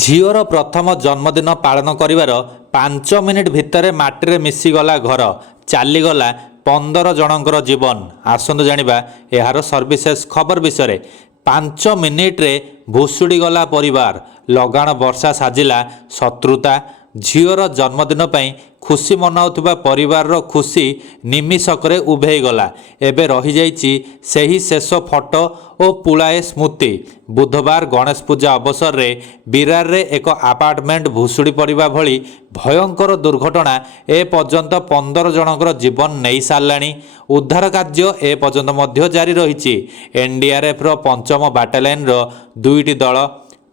ଝିଅର ପ୍ରଥମ ଜନ୍ମଦିନ ପାଳନ କରିବାର 5 ମିନିଟ୍ ଭିତରେ ମାଟିରେ ମିଶିଗଲା ଘର, ଚାଲିଗଲା 15 ଜଣଙ୍କର ଜୀବନ। ଆସନ୍ତୁ ଜାଣିବା ଏହାର ସର୍ବିଶେଷ ଖବର ବିଷୟରେ। 5 ମିନିଟ୍ରେ ଭୁଷୁଡ଼ିଗଲା ପରିବାର, ଲଗାଣ ବର୍ଷା ସାଜିଲା ଶତ୍ରୁତା। ଝିଅର ଜନ୍ମଦିନ ପାଇଁ ଖୁସି ମନାଉଥିବା ପରିବାରର ଖୁସି ନିମିଷକରେ ଉଭେଇଗଲା। ଏବେ ରହିଯାଇଛି ସେହି ଶେଷ ଫଟୋ ଓ ପୁଳାଏ ସ୍ମୃତି। ବୁଧବାର ଗଣେଶ ପୂଜା ଅବସରରେ ବିରାରରେ ଏକ ଆପାର୍ଟମେଣ୍ଟ ଭୁଷୁଡ଼ି ପଡ଼ିବା ଭଳି ଭୟଙ୍କର ଦୁର୍ଘଟଣା ଏପର୍ଯ୍ୟନ୍ତ 15 ଜଣଙ୍କର ଜୀବନ ନେଇସାରିଲାଣି। ଉଦ୍ଧାର କାର୍ଯ୍ୟ ଏପର୍ଯ୍ୟନ୍ତ ମଧ୍ୟ ଜାରି ରହିଛି। ଏନ୍ଡିଆର୍ଏଫ୍ର 5ମ ବାଟାଲିୟନ୍ର 2ଟି ଦଳ,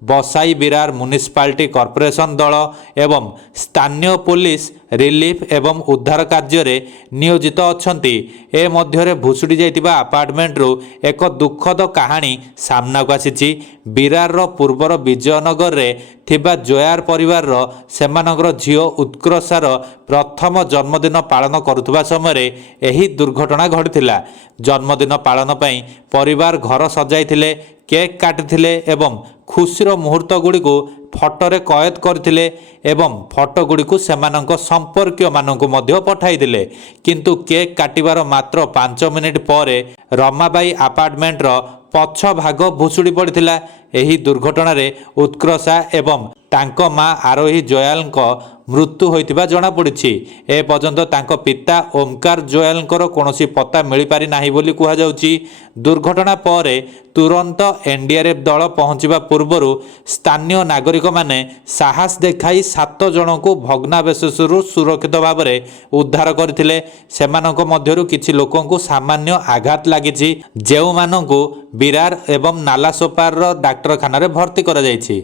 ବସାଇ ବିରାର ମ୍ୟୁନିସିପାଲିଟି କର୍ପୋରେସନ ଦଳ ଏବଂ ସ୍ଥାନୀୟ ପୋଲିସ ରିଲିଫ ଏବଂ ଉଦ୍ଧାର କାର୍ଯ୍ୟରେ ନିୟୋଜିତ ଅଛନ୍ତି। ଏ ମଧ୍ୟରେ ଭୁଷୁଡ଼ି ଯାଇଥିବା ଆପାର୍ଟମେଣ୍ଟରୁ ଏକ ଦୁଃଖଦ କାହାଣୀ ସାମ୍ନାକୁ ଆସିଛି। ବିରାରର ପୂର୍ବର ବିଜୟନଗରରେ ଥିବା ଜୋୟାର ପରିବାରର ସେମାନଙ୍କର ଝିଅ ଉତ୍କର୍ଷାର ପ୍ରଥମ ଜନ୍ମଦିନ ପାଳନ କରୁଥିବା ସମୟରେ ଏହି ଦୁର୍ଘଟଣା ଘଟିଥିଲା। ଜନ୍ମଦିନ ପାଳନ ପାଇଁ ପରିବାର ଘର ସଜାଇଥିଲେ, କେକ୍ କାଟିଥିଲେ ଏବଂ ଖୁସିର ମୁହୂର୍ତ୍ତଗୁଡ଼ିକୁ ଫଟୋରେ କଏଦ କରିଥିଲେ ଏବଂ ଫଟୋଗୁଡ଼ିକୁ ସେମାନଙ୍କ ସମ୍ପର୍କୀୟମାନଙ୍କୁ ମଧ୍ୟ ପଠାଇଥିଲେ। କିନ୍ତୁ କେକ୍ କାଟିବାର ମାତ୍ର 5 ମିନିଟ୍ ପରେ ରମାବାଇ ଆପାର୍ଟମେଣ୍ଟର ପଛ ଭାଗ ଭୁଷୁଡ଼ି ପଡ଼ିଥିଲା। ଏହି ଦୁର୍ଘଟଣାରେ ଉତ୍କର୍ଷା ଏବଂ ତାଙ୍କ ମା ଆରୋହୀ ଜୋୟାଲଙ୍କ ମୃତ୍ୟୁ ହୋଇଥିବା ଜଣାପଡ଼ିଛି। ଏପର୍ଯ୍ୟନ୍ତ ତାଙ୍କ ପିତା ଓମକାର ଜୋୟାଲଙ୍କର କୌଣସି ପତ୍ତା ମିଳିପାରି ନାହିଁ ବୋଲି କୁହାଯାଉଛି। ଦୁର୍ଘଟଣା ପରେ ତୁରନ୍ତ ଏନ୍ଡିଆର୍ଏଫ୍ ଦଳ ପହଞ୍ଚିବା ପୂର୍ବରୁ ସ୍ଥାନୀୟ ନାଗରିକମାନେ ସାହସ ଦେଖାଇ 7 ଜଣଙ୍କୁ ଭଗ୍ନାବଶେଷରୁ ସୁରକ୍ଷିତ ଭାବରେ ଉଦ୍ଧାର କରିଥିଲେ। ସେମାନଙ୍କ ମଧ୍ୟରୁ କିଛି ଲୋକଙ୍କୁ ସାମାନ୍ୟ ଆଘାତ ଲାଗିଛି, ଯେଉଁମାନଙ୍କୁ ବିରାର ଏବଂ ନାଲାସୋପାରାର ଡାକ୍ତରଖାନାରେ ଭର୍ତ୍ତି କରାଯାଇଛି।